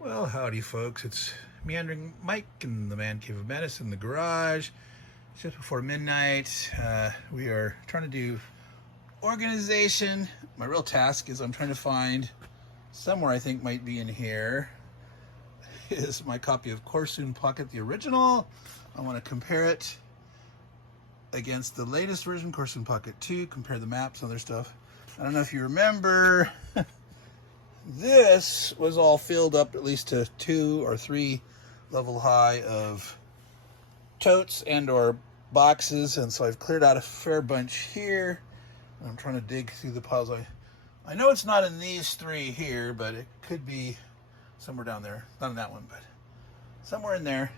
Well, howdy folks, it's Meandering Mike in the Man Cave of Madness in the garage. It's just before midnight. We are trying to do organization. My real task is I'm trying to find somewhere I think might be in here is my copy of Korsun Pocket, the original. I want to compare it against the latest version, Korsun Pocket 2, compare the maps and other stuff. I don't know if you remember, this was all filled up at least to 2 or 3 level high of totes and or boxes, and so I've cleared out a fair bunch here. I'm trying to dig through the piles. I know it's not in these 3 here, but it could be somewhere down there. Not in that one, but somewhere in there.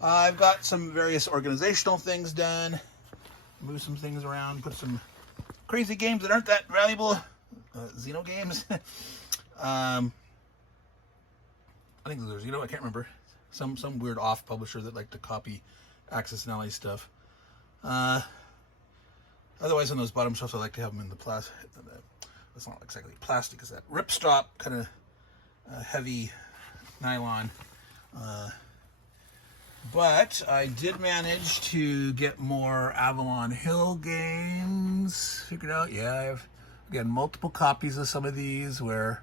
I've got some various organizational things done. Move some things around, put some crazy games that aren't that valuable. Xeno games. I think there's, I can't remember. Some weird off publisher that like to copy Access and Ally stuff. Otherwise, on those bottom shelves, I like to have them in the plastic. It's not exactly plastic, it's that ripstop kind of heavy nylon. But I did manage to get more Avalon Hill games figured out. Yeah, I've got multiple copies of some of these where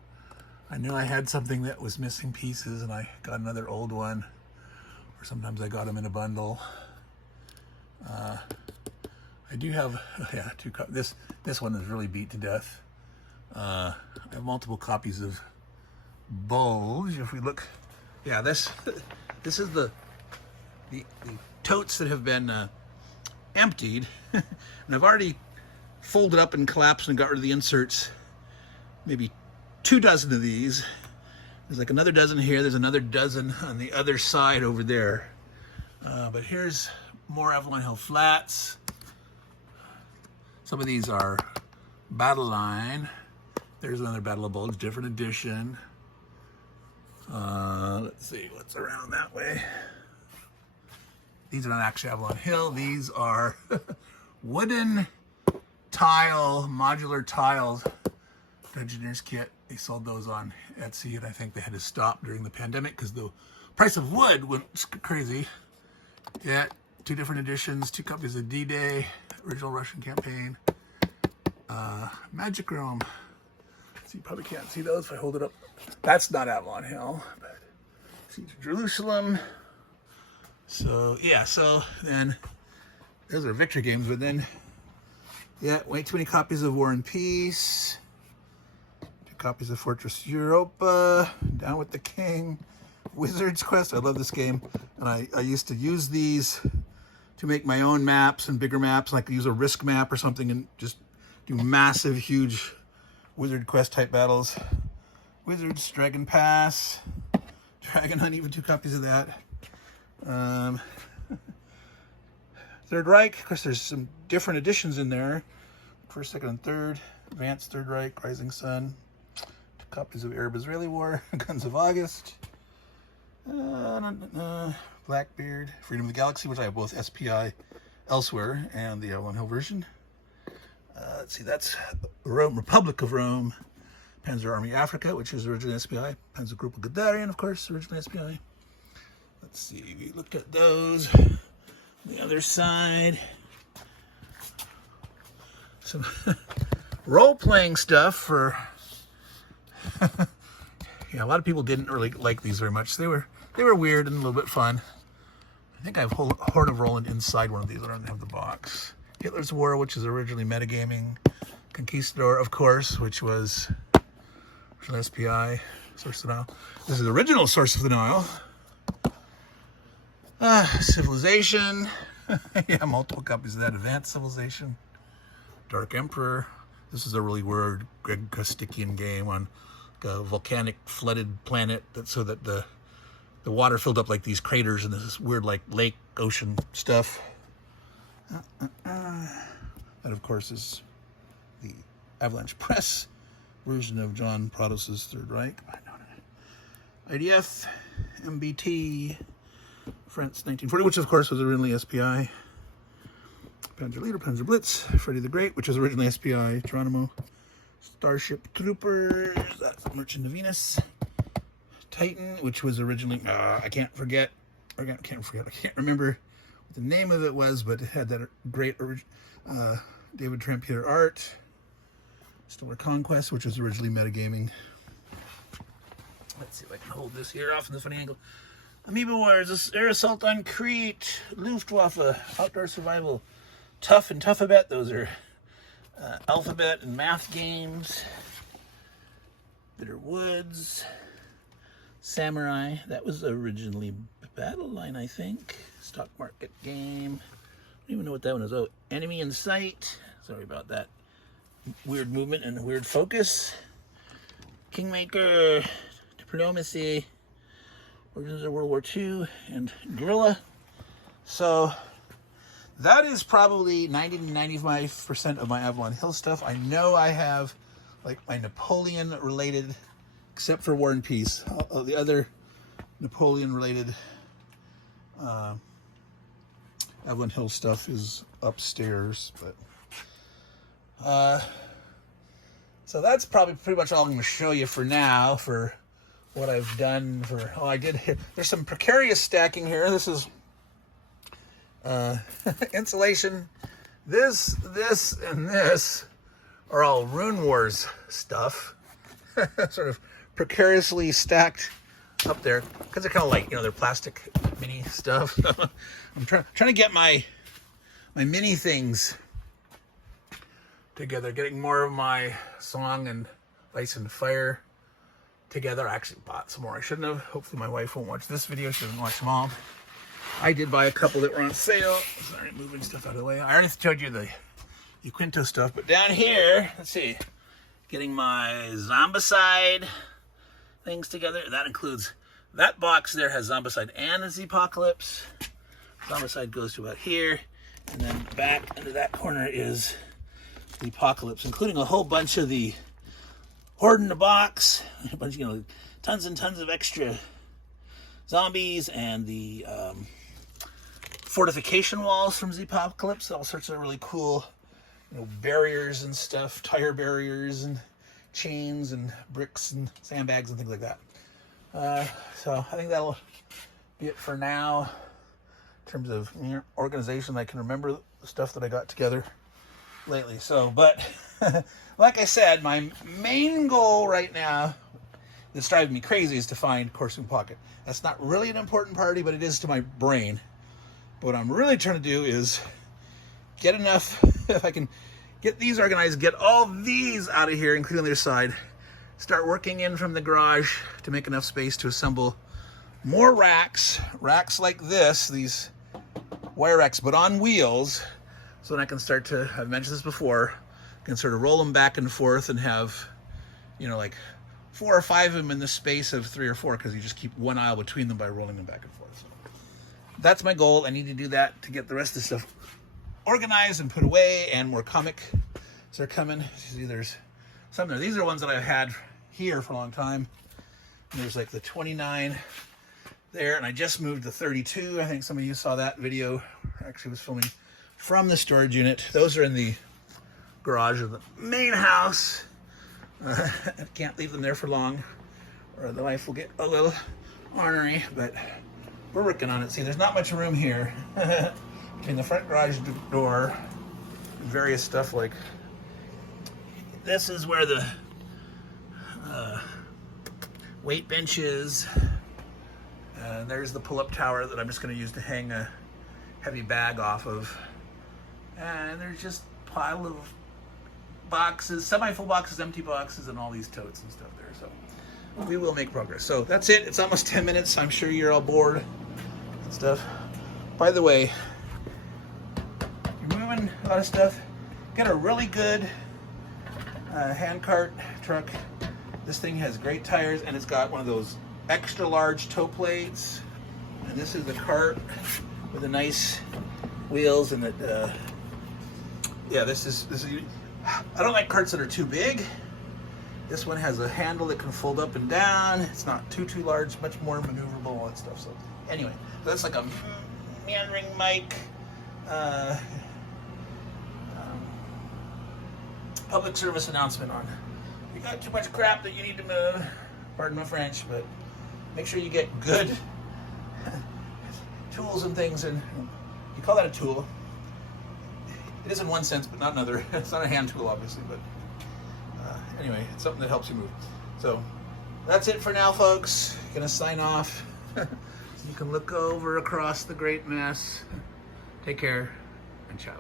I knew I had something that was missing pieces, and I got another old one, or sometimes I got them in a bundle. I do have, 2 copies. This one is really beat to death. I have multiple copies of Bulge. If we look, yeah, this is the totes that have been emptied, and I've already folded up and collapsed and got rid of the inserts. Maybe 2 dozen of these. There's like another dozen here. There's another dozen on the other side over there. But here's more Avalon Hill Flats. Some of these are Battle Line. There's another Battle of Bulge, different edition. Let's see what's around that way. These are not actually Avalon Hill. These are wooden tile, modular tiles. Engineer's kit. They sold those on Etsy, and I think they had to stop during the pandemic because the price of wood went crazy. Yeah, 2 different editions, 2 copies of D-Day, original Russian campaign, Magic Realm. So you probably can't see those if I hold it up. That's not Avalon Hill, but Siege of Jerusalem. So yeah, so then those are victory games, but then yeah, way too many copies of War and Peace. 2 copies of Fortress Europa, Down with the King, Wizard's Quest. I love this game, and I used to use these to make my own maps and bigger maps. Like use a Risk map or something and just do massive, huge Wizard Quest type battles. Wizards, Dragon Pass, Dragon Hunt, even 2 copies of that. Third Reich, of course there's some different editions in there. First, second, and third. Advanced Third Reich, Rising Sun. 2 copies of Arab-Israeli War, Guns of August. Blackbeard, Freedom of the Galaxy, which I have both SPI elsewhere and the Avalon Hill version. Let's see, that's Rome, Republic of Rome. Panzer Army Africa, which is originally SPI. Panzer Group of Guderian, of course, originally SPI. Let's see, we looked at those. The other side. Some role-playing stuff for... yeah, a lot of people didn't really like these very much. They were weird and a little bit fun. I think I have Horn of Roland inside one of these. I don't have the box. Hitler's War, which is originally metagaming. Conquistador, of course, which was original SPI. Source of the Nile. This is the original Source of the Nile. Civilization. Yeah, multiple copies of that. Advanced Civilization. Dark Emperor. This is a really weird Greg Kostikian game on a volcanic flooded planet so that the water filled up like these craters and this weird like lake ocean stuff. That of course is the Avalanche Press version of John Prodos's Third Reich. IDF, MBT, France 1940, which of course was originally SPI. Panzer Leader, Panzer Blitz, Freddy the Great, which was originally SPI, Geronimo, Starship Troopers, that's Merchant of Venus, Titan, which was originally, I can't remember what the name of it was, but it had that great David Trampier art. Stellar Conquest, which was originally metagaming. Let's see if I can hold this here off in this funny angle. Amoeba Wars, Air Assault on Crete, Luftwaffe, Outdoor Survival, Tough and Toughabet. Those are alphabet and math games. Bitter Woods, Samurai. That was originally Battle Line, I think. Stock Market Game. I don't even know what that one is. Oh, Enemy in Sight. Sorry about that. Weird movement and weird focus. Kingmaker, Diplomacy, Origins of World War II, and Guerrilla. So that is probably 90 to 95% of my Avalon Hill stuff. I know I have like my Napoleon related, except for War and Peace. The other Napoleon related Avalon Hill stuff is upstairs, but so that's probably pretty much all I'm going to show you for now for what I've done for, there's some precarious stacking here. This is insulation. This, and this are all Rune Wars stuff. Sort of precariously stacked up there because they're kind of like, they're plastic mini stuff. I'm trying to get my mini things together, getting more of my Song and Ice and Fire together. I actually bought some more. I shouldn't have. Hopefully my wife won't watch this video. She doesn't watch them all. I did buy a couple that were on sale. Sorry, moving stuff out of the way. I already showed you the Quinto stuff, but down here, let's see, getting my Zombicide things together. That includes, that box there has Zombicide and the Zepocalypse. Zombicide goes to about here, and then back into that corner is the Apocalypse, including a whole bunch of the Horde in the box, a bunch, tons and tons of extra zombies, and the fortification walls from Zepocalypse, all sorts of really cool, barriers and stuff, tire barriers and chains and bricks and sandbags and things like that. So I think that'll be it for now in terms of organization. I can remember the stuff that I got together lately. So, but like I said, my main goal right now that's driving me crazy is to find Korsun Pocket. That's not really an important party, but it is to my brain. But what I'm really trying to do is get enough, if I can get these organized, get all these out of here, including their side, start working in from the garage to make enough space to assemble more racks like this, these wire racks, but on wheels, so then I can start to, I've mentioned this before, I can sort of roll them back and forth and have, like 4 or 5 of them in the space of 3 or 4, because you just keep one aisle between them by rolling them back and forth. So that's my goal. I need to do that to get the rest of the stuff organized and put away, and more comics are coming. See, there's some there. These are ones that I've had here for a long time. And there's like the 29 there, and I just moved the 32. I think some of you saw that video. I actually was filming from the storage unit. Those are in the garage of the main house. I can't leave them there for long, or the life will get a little ornery, but we're working on it. See, there's not much room here between the front garage door and various stuff like this is where the weight bench is. And there's the pull-up tower that I'm just going to use to hang a heavy bag off of. And there's just a pile of boxes, semi-full boxes, empty boxes, and all these totes and stuff there. So we will make progress. So that's it. It's almost 10 minutes. I'm sure you're all bored and stuff. By the way, you're moving a lot of stuff. Get a really good handcart truck. This thing has great tires, and it's got one of those extra large toe plates. And this is the cart with the nice wheels, and that yeah, this is I don't like carts that are too big. This one has a handle that can fold up and down. It's not too large, much more maneuverable, all that stuff. So anyway, that's like a Meandering Mike public service announcement on, you got too much crap that you need to move. Pardon my French, but make sure you get good tools and things. And you call that a tool. It is in one sense, but not another. It's not a hand tool, obviously, but anyway, it's something that helps you move. So that's it for now, folks. Gonna sign off. You can look over across the great mess. Take care and ciao.